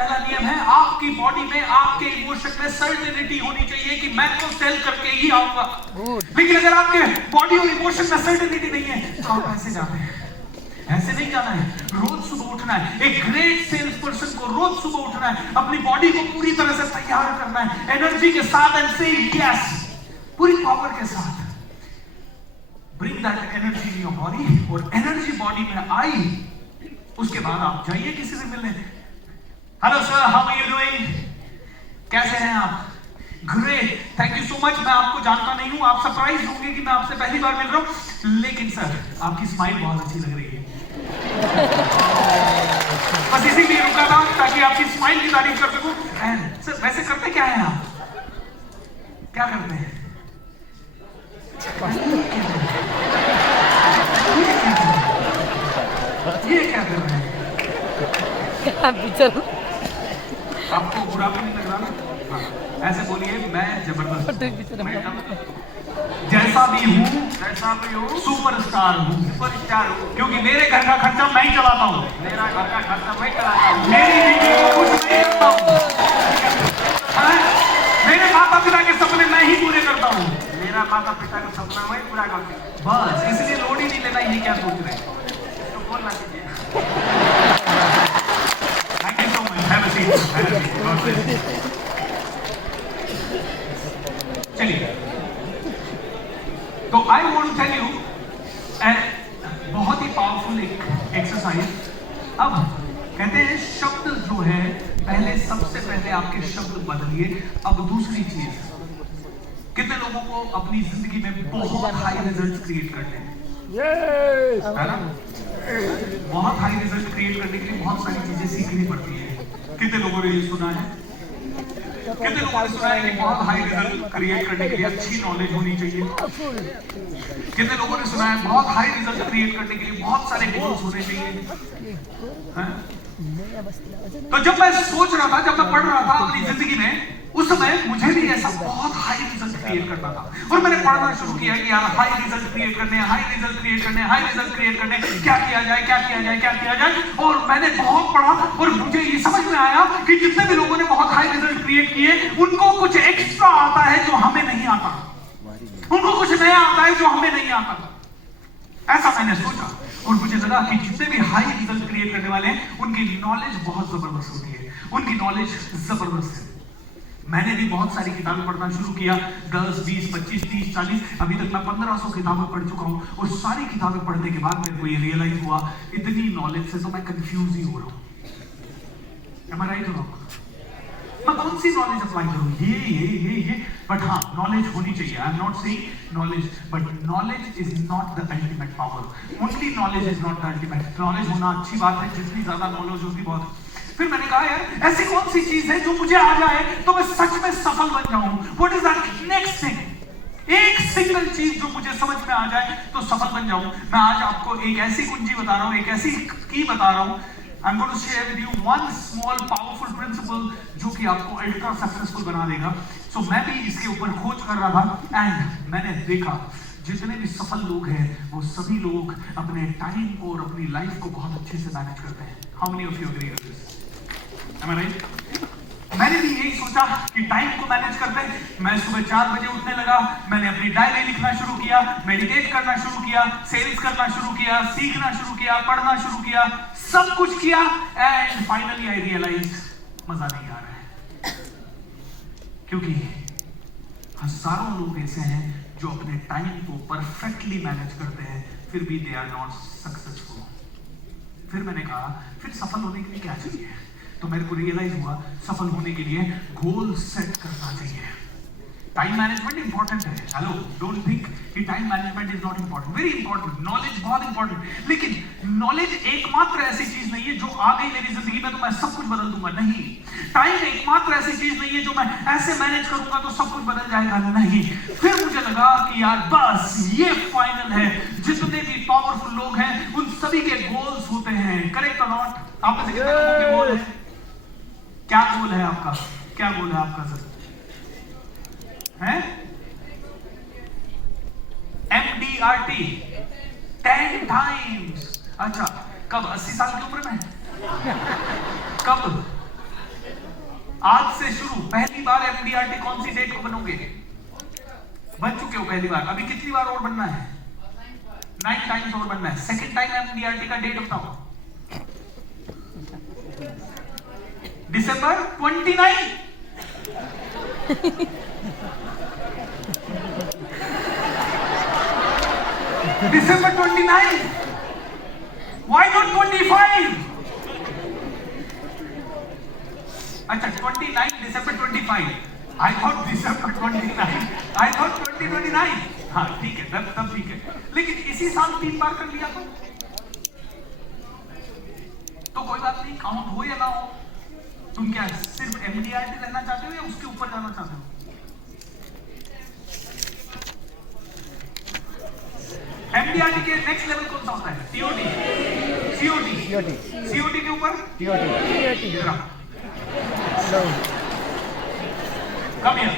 पहला नियम है, आपकी बॉडी में, आपके इमोशन में सर्टेनिटी होनी चाहिए कि मैं तो सेल करके ही आऊंगा। लेकिन अगर आपके बॉडी और इमोशन में सर्टेनिटी नहीं है तो आप ऐसे जाते हैं। ऐसे नहीं जाना है, रोज सुबह उठना है। एक ग्रेट सेल्स पर्सन को रोज सुबह उठना है, अपनी बॉडी को पूरी तरह से तैयार करना है, एनर्जी के साथ, एंड से यस, पूरी पावर के साथ। Bring that energy in your body, और एनर्जी बॉडी में आई, उसके बाद आप जाइए किसी से मिलने। Hello sir, how are you doing? कैसे हैं आप? Great, thank you so much. मैं आपको जानता नहीं हूं, आप सरप्राइज होंगे कि मैं आपसे पहली बार मिल रहा हूं, लेकिन सर आपकी स्माइल बहुत अच्छी लग रही है। बस इसीलिए रुका था ताकि आपकी स्माइल की तारीफ कर सकूं। सर वैसे करते क्या हैं आप? क्या करते हैं? ये क्या कर रहे हैं? आपको बुरा भी नहीं लग रहा ना? ऐसे बोलिए, मैं जबरदस्त, जैसा भी हूँ सुपरस्टार हूँ, क्योंकि मेरे घर का खर्चा मैं ही चलाता हूँ, मेरा घर का खर्चा मैं चलाता हूँ, मेरी बीवी को कुछ नहीं करता हूँ, मेरे माता पिता के सपने मैं ही पूरे करता हूँ, मेरा माता पिता का सपना मैं पूरा करता हूँ। बस इसलिए लोड ही नहीं लेना। ये क्या सोच रहे हैं? तो बोलना चाहिए। Thank you so much, have a seat. चलिए, तो I want to tell you बहुत ही पावरफुल एक एक्सरसाइज। अब कहते हैं शब्द जो है, पहले सबसे पहले आपके शब्द बदलिए। अब दूसरी चीज, कितने लोगों को अपनी जिंदगी में बहुत हाई रिजल्ट क्रिएट करने हैं? है ना? बहुत हाई रिजल्ट क्रिएट करने के लिए बहुत सारी चीजें सीखनी पड़ती है। कितने लोगों ने ये सुना है? कितने लोगों ने सुना है कि बहुत हाई रिजल्ट क्रिएट करने के लिए अच्छी नॉलेज होनी चाहिए? कितने लोगों ने सुना है बहुत हाई रिजल्ट क्रिएट करने के लिए बहुत सारे गोल्स होने चाहिए? तो जब मैं सोच रहा था, जब मैं पढ़ रहा था अपनी जिंदगी में, उस समय मुझे भी ऐसा बहुत हाई रिजल्ट क्रिएट करना था, और मैंने पढ़ना शुरू किया कि यार हाई रिजल्ट क्रिएट करने, हाई रिजल्ट क्रिएट करने, हाई रिजल्ट क्रिएट करने, क्या किया जाए, क्या किया जाए, क्या किया जाए। और मैंने बहुत पढ़ा और मुझे ये समझ में आया कि जितने भी लोगों ने बहुत हाई रिजल्ट क्रिएट किए, उनको कुछ एक्स्ट्रा आता है जो हमें नहीं आता, उनको कुछ नया आता है जो हमें नहीं आता। ऐसा मैंने सोचा, और मुझे लगा कि जितने भी हाई रिजल्ट क्रिएट करने वाले हैं, उनकी नॉलेज बहुत जबरदस्त होती है, उनकी नॉलेज जबरदस्त है। मैंने भी बहुत सारी किताबें पढ़ना शुरू किया, 10, 20, 25, 30, 40, अभी तक मैं 1500 किताबें पढ़ चुका हूँ। और सारी किताबें पढ़ने के बाद मेरे को ये रियलाइज हुआ, इतनी नॉलेज से तो मैं कंफ्यूज ही हो रहा हूँ। Am I right or wrong? मैं कौन सी नॉलेज अप्लाई करूँ? ये बट हाँ, नॉलेज होनी चाहिए। आई am not saying knowledge, but knowledge is not the ultimate power. Only knowledge is not the ultimate. Knowledge होना अच्छी बात है, जितनी ज्यादा नॉलेज होगी बहुत। फिर मैंने कहा यार ऐसी कौन सी चीज है जो मुझे आ जाए तो मैं सच में सफल बन जाऊं? What is that next thing? एक सिंगल चीज जो मुझे समझ में आ जाए तो सफल बन जाऊं। मैं आज आपको एक ऐसी कुंजी बता रहा हूं, एक ऐसी की बता रहा हूं। I am going to share with you one small powerful principle जो कि आपको अल्ट्रा सक्सेसफुल बना देगा। सो मैं भी इसके ऊपर खोज कर रहा था, एंड मैंने देखा जितने भी सफल लोग हैं वो सभी लोग अपने टाइम को और अपनी लाइफ को बहुत अच्छे से मैनेज करते हैं। How many of you agree with this? Am I right? मैंने भी यही सोचा कि टाइम को मैनेज करते हैं। मैं सुबह 4 बजे उठने लगा, मैंने अपनी डायरी लिखना शुरू किया, मेडिटेट करना शुरू किया, सेल्स करना शुरू किया, सीखना शुरू किया, पढ़ना शुरू किया, सब कुछ किया, एंड फाइनली आई रियलाइज मजा नहीं आ रहा है, क्योंकि हजारों लोग ऐसे हैं जो अपने टाइम को परफेक्टली मैनेज करते हैं, फिर भी दे आर नॉट सक्सेसफुल। फिर मैंने कहा फिर सफल होने के लिए क्या चाहिए? तो मेरे को रियलाइज हुआ सफल होने के लिए गोल सेट करना चाहिए। टाइम मैनेजमेंट इंपॉर्टेंट है, हेलो, डोंट थिंक कि time management is not important, very important. Knowledge बहुत इंपॉर्टेंट, लेकिन नॉलेज एकमात्र ऐसी चीज नहीं है जो आ गई मेरी जिंदगी में तो मैं सब कुछ बदल दूंगा, नहीं। टाइम एकमात्र ऐसी चीज नहीं है जो मैं ऐसे मैनेज करूंगा तो सब कुछ बदल जाएगा, नहीं। फिर मुझे लगा कि यार बस ये फाइनल है, जितने भी पावरफुल लोग हैं उन सभी के गोल्स होते हैं, करेक्ट और नॉट? आप में से कितने लोगों के गोल है? क्या गोल है आपका? क्या गोल है आपका सर? है MDRT 10 टाइम्स। अच्छा, कब? 80 साल की उम्र में? कब? आज से शुरू, पहली बार एमडीआरटी कौन सी डेट को बनोगे? बन चुके हो पहली बार, अभी कितनी बार और बनना है? 9 टाइम्स और बनना है। सेकंड टाइम एमडीआरटी का डेट बताओ। December 29। December 29। Why not 25? अच्छा 29 December 25। I thought December 29। I thought 2029। हाँ ठीक है, तब ठीक है, लेकिन इसी साल 3 बार कर लिया तो कोई बात नहीं, काउंट हो या ना हो। तुम क्या सिर्फ एमडीआरटी रहना चाहते हो या उसके ऊपर जाना चाहते हो? एमडीआरटी के नेक्स्ट लेवल कौन सा होता है? टीओटी, सीओटी, सीओटी के ऊपर TOT. Come here.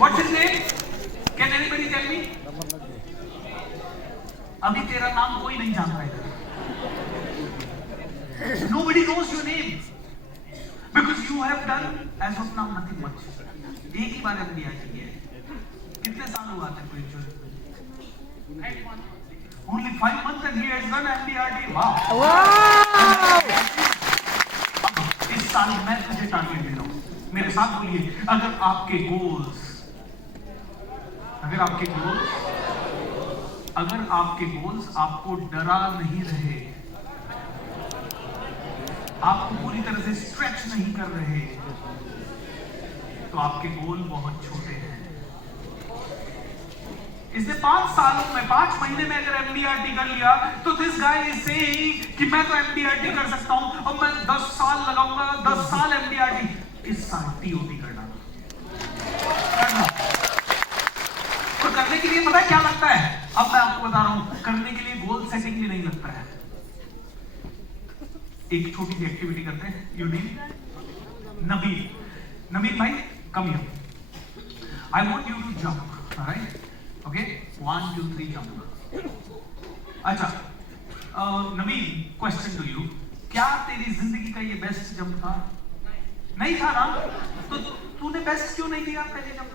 What's his name? Can anybody tell me? अभी तेरा नाम कोई नहीं जानता है। Nobody knows your name because you have done as of now nothing much. एक ही बार एमडीआरटी किया है। कितने साल हुआ था कोई insurance? Only 5 months and he has done MDRT. Wow! इस साल मैं तुझे टारगेट दे रहा हूँ, मेरे साथ बोलिए, अगर आपके गोल्स आपको डरा नहीं रहे, आपको पूरी तरह से स्ट्रेच नहीं कर रहे, तो आपके गोल बहुत छोटे हैं। इसने 5 सालों में 5 महीने में अगर एमडीआरटी कर लिया तो दिस गाय इज सेइंग कि मैं तो एमडीआरटी कर सकता हूं और मैं 10 साल लगाऊंगा, 10 साल एमडीआरटी। इस साल टीओटी करना और करने के लिए पता है क्या लगता है? अब मैं आपको बता रहा हूं, करने के लिए गोल सेटिंग भी नहीं लगता है। एक छोटी सी एक्टिविटी करते हैं। यू नीड नबील भाई come here. I want you to jump, alright? Okay, 1 2 3 jump. अच्छा नबील, क्वेश्चन टू यू, क्या तेरी जिंदगी का ये बेस्ट जंप था? नहीं था ना? तो तूने बेस्ट क्यों नहीं दिया पहले जंप?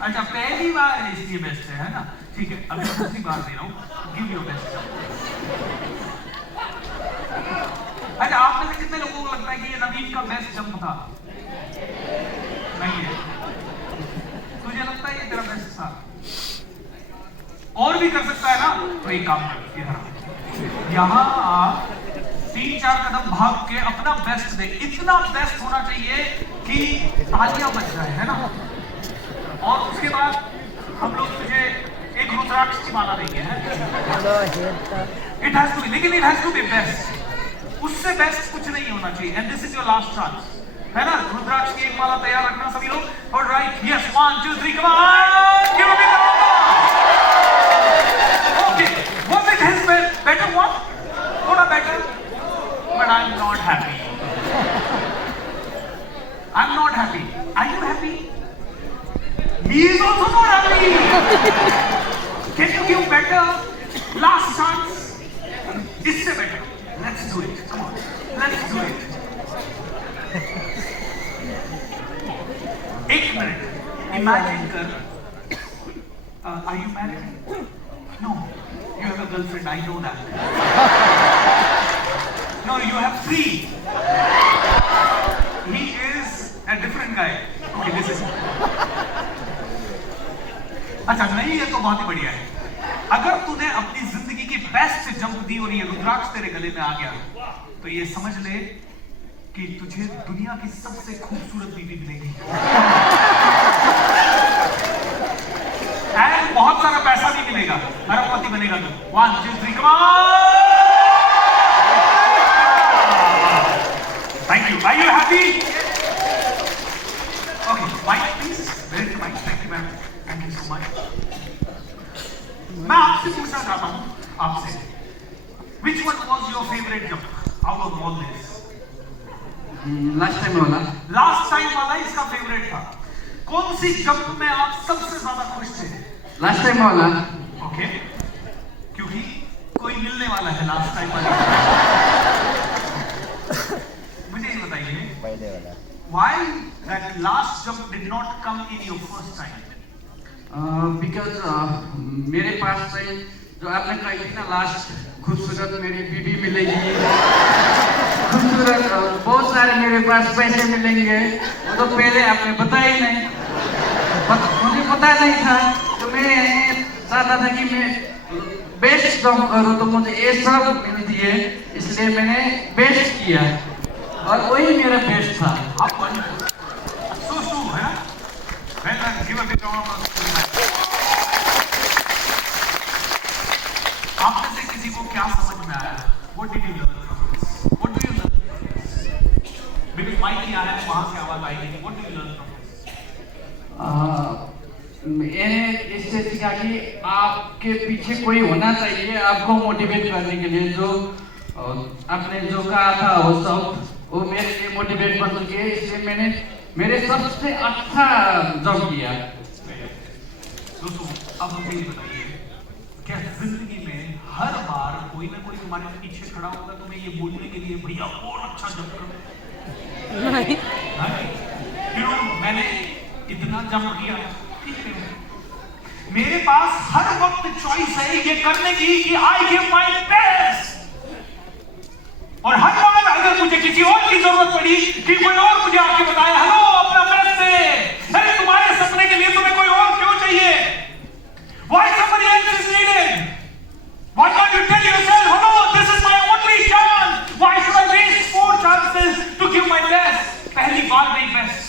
अच्छा पहली बार है इसलिए बेस्ट है ना? ठीक है, अभी दूसरी बार दे रहा हूँ, गिव योर बेस्ट जंप। अच्छा आप में से कितने लोगों को लगता है कि ये नबील का बेस्ट जंप था? नहीं है, तुझे लगता है ये तेरा बेस्ट था? और भी कर सकता है ना? तो एक काम कर, इधर यहाँ आप 3-4 कदम भाग के अपना बेस्ट दे। इतना बेस्ट होना चाहिए कि तालियां बज जाए, है ना? और उसके बाद हम लोग तुझे एक रुद्राक्ष की माला देंगे, इट हैज टू बी, लेकिन it has to be best. उससे बेस्ट कुछ नहीं होना चाहिए। And this is your last chance, है ना? रुद्राक्ष की एक माला तैयार रखना सभी लोग। Alright, yes, 1 2 3 come on, give a big okay, was it his better one? थोड़ा better, but I am not happy. I am not happy. Are you happy? He is also not happy. Can you give better? Last chance, इससे better. Let's do it. Come on. Let's do it. एक minute, imagine कर, are you married? No. You have a girlfriend, I know that. No, you have 3. He is a different guy. Okay, this is. अच्छा नहीं है तो बहुत ही बढ़िया है। अगर तूने अपनी जिंदगी की बेस्ट जंप दी और ये रुद्राक्ष तेरे गले में आ गया तो ये समझ ले कि तुझे दुनिया की सबसे खूबसूरत बीवी मिलेगी एंड बहुत सारा पैसा भी मिलेगा, अरबपति बनेगा तू। 1 2 3 come on. Thank you. Are you happy? Okay, mic please. Where is mic? Thank you ma'am, thank you so much. मैं आपसे पूछना चाहता हूं आपसे, which one was your favorite jump out of all this? Last time वाला इसका favourite था। कौन सी जंप में आप सबसे ज्यादा खुश थे? लास्ट टाइम वाला। ओके, क्योंकि कोई मिलने वाला है लास्ट टाइम वाला। did not come in your first time? Because मेरे पास चाहिँ जो आपने कही थी ना लास्ट खूबसूरत मेरी बीवी मिलेगी, खूबसूरत बहुत सारे मेरे पास पैसे मिलेंगे, वो तो पहले आपने बताया ही नहीं, मुझे पता नहीं था। तो मैं चाहता था कि मैं बेस्ट जॉब करूँ, तो मुझे ये सब मिलती है, इसलिए मैंने बेस्ट किया और वही मेरा बेस्ट था। आप so है ना? Well done. Give a big round of applause to the man. आप में से किसी को क्या समझ में आया? What did you learn from this? What do you learn from this? Because mic नहीं आ रहा है, वहाँ से आवाज आएगी। What do you learn from this? मैंने इससे सीखा कि आपके पीछे कोई होना चाहिए आपको मोटिवेट करने के लिए। जो आपने जो कहा था वो सब वो मेरे लिए मोटिवेट बन चुके हैं, इसलिए मैंने मेरे सबसे अच्छा जॉब किया। दोस्तों अब मुझे ये बताइए, क्या जिंदगी में हर बार कोई ना कोई तुम्हारे पीछे खड़ा होगा तुम्हें ये बोलने के लिए भैया और अच्छा जंप करो? नहीं। मैंने इतना जंप किया, ठीक है, मेरे पास हर वक्त चॉइस है ये करने की कि आई गिव माय बेस्ट। और हर बार अगर मुझे किसी और की जरूरत पड़ी कि कोई और मुझे आके बताए हेलो अपना बेस्ट दे, अरे तुम्हारे सपने के लिए तुम्हें कोई और क्यों चाहिए? Why somebody else is needed? Why can't you tell yourself, hello, this is my only chance? Why should I waste 4 chances to give my best? पहली बार नहीं बेस्ट,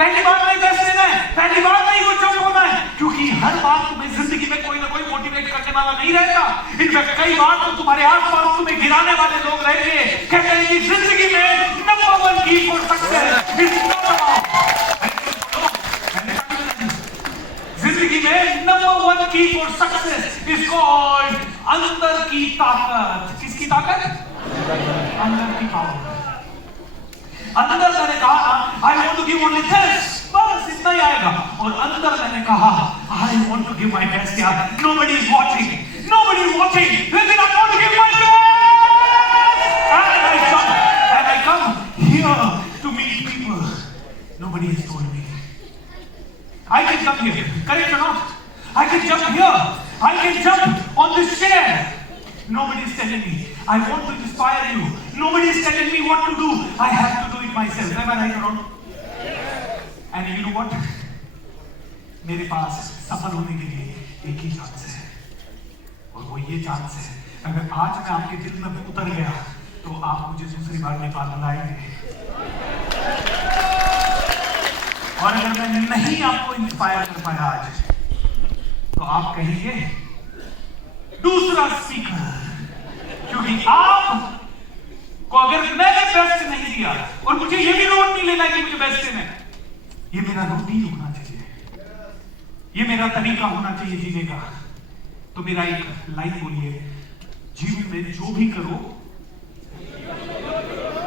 पहली बार नहीं बेस्ट देना है, पहली बार नहीं वो जंप होना है, क्योंकि हर बार तुम्हें जिंदगी में कोई ना कोई मोटिवेट करने वाला नहीं रहेगा। इनफैक्ट कई बार तो तुम्हारे आसपास तुम्हें गिराने वाले लोग रहेंगे। कहते हैं कि जिंदगी में नंबर 1 की for success is not about, जिंदगी में नंबर 1 की फॉर सक्सेस इज कॉल्ड अंदर की ताकत। किसकी ताकत? अंदर की पावर। अंदर मैंने कहा I want to give only this, बस इतना ही आएगा। और अंदर मैंने कहा I want to give my best. यार nobody is watching, nobody is watching, लेकिन I want to give my best and I come here to meet people. Nobody has told me I can come here, correct or not? I can jump here, I can jump on this chair. Nobody is telling me. I want to inspire you. Nobody is telling me what to do. I have to do it myself. Am I right or not? And you know what? मेरे पास सफल होने के लिए एक ही chance है, और वो ये चांस है, अगर आज मैं आपके दिल में उतर गया तो आप मुझे दूसरी बार नेपाल बुलाएंगे। और अगर मैं नहीं आपको इंस्पायर कर पाया आज, तो आप कहेंगे दूसरा स्पीकर, क्योंकि आप को अगर मैंने बेस्ट नहीं दिया, और मुझे ये भी रोड नहीं लेना कि मुझे बेस्ट देना है, ये मेरा रूटीन होना चाहिए, ये मेरा तरीका होना चाहिए जीने का। तो मेरा एक लाइन बोलिए, जीवन में जो भी करो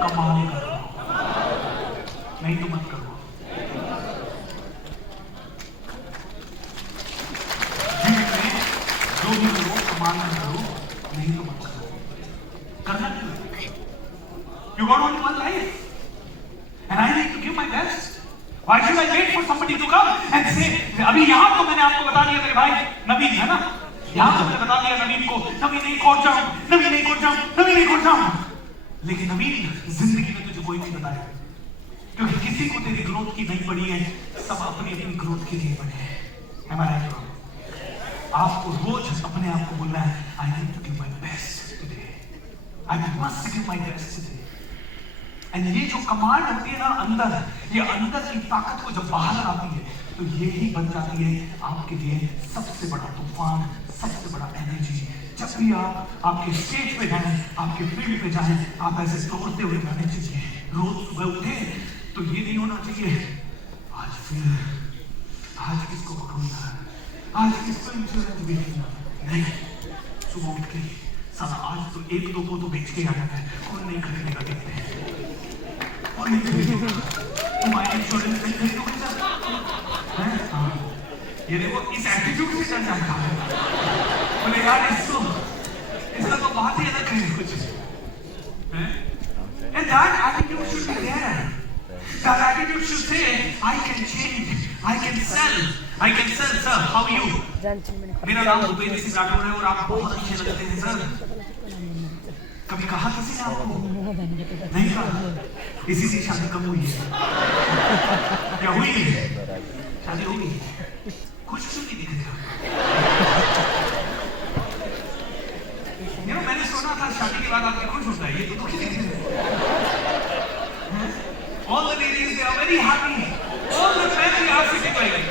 कमाल करो, नहीं तो मत करो। जीवन में जो भी करो कमाल करो, नहीं तो मत करो। करना क्यों? You got only one life, and I need to give my best. Why should I wait for somebody to come and say? अभी यहाँ तो मैंने आपको बता दिया मेरे भाई नवीन है ना, यहाँ तो मैंने बता दिया नवीन को, नवीन एक और जाऊं, नवीन एक और जाऊं, नवीन एक और जाऊं। लेकिन नवीन जिंदगी में तुझे कोई नहीं बताया, क्योंकि किसी को तेरी ग्रोथ की नहीं पड़ी है, सब अपनी अपनी ग्रोथ के लिए बने हैं। Am I right? आपको रोज अपने आप को बोलना है I need to give my best today. I must give my best today. And ये जो कमांड होती है ना अंदर, ये अंदर की ताकत को जब बाहर आती है तो ये ही बन जाती है आपके लिए सबसे बड़ा तूफान, सबसे बड़ा एनर्जी। जब भी आप आपके स्टेज पे जाएं, आपके फील्ड पे जाएं, आप ऐसे दौड़ते हुए रहने चाहिए। रोज सुबह उठे तो ये नहीं होना चाहिए आज किसको पकड़ूंगा, आज किसको इंश्योरेंस बेचूंगा। नहीं, सुबह उठ के साला आज तो 1-2 को तो बेच के आना है, कौन नहीं खरीदेगा देखते हैं, कौन नहीं खरीदेगा। तुम्हारी इंश्योरेंस नहीं खरीदोगे सर? हाँ, ये देखो इस एटीट्यूड से चल जाता है। बोले यार इसका तो बात ही अलग है कुछ। And that attitude should be there. That attitude should say, I can change, I can sell, sir. How are you? मेरा नाम भूपेंद्र सिंह राठौर है और आप बहुत अच्छे लगते हैं सर। कभी कहा किसी ने आपको? नहीं कहा। इसी से शादी कब हुई है? क्या हुई है? शादी होगी। खुश क्यों नहीं दिख रहा? मैंने सुना था शादी के बाद आपके खुश होता है, ये तो दुखी दिख रहे हैं। All the ladies, they are very happy. All the men, they are sitting like it.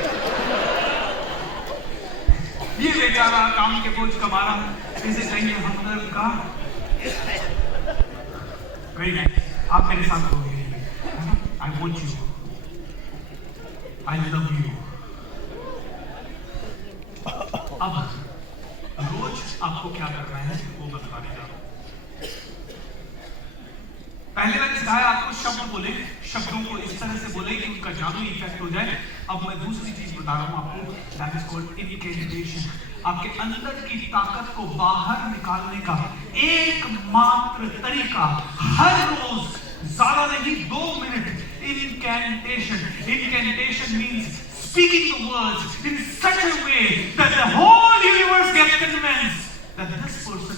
ये बेचारा काम के बोझ कमा रहा है, इसे चाहिए हमदर्द का। Very nice. आप मेरे साथ होंगे। I want you. I love you. अब रोज आपको क्या करना है वो बताने जा रहा हूं। पहले मैंने सिखाया आपको शब्द बोले, शब्दों को इस तरह से बोले कि उनका जादुई इफेक्ट हो जाए। अब मैं दूसरी चीज बता रहा हूं आपको, दैट इज कॉल्ड इनकैंटेशन। आपके अंदर की ताकत को बाहर निकालने का एकमात्र तरीका हर रोज ज्यादा नहीं 2 minute incantation. Incantation means speaking the words in such a way that the whole universe gets convinced that this person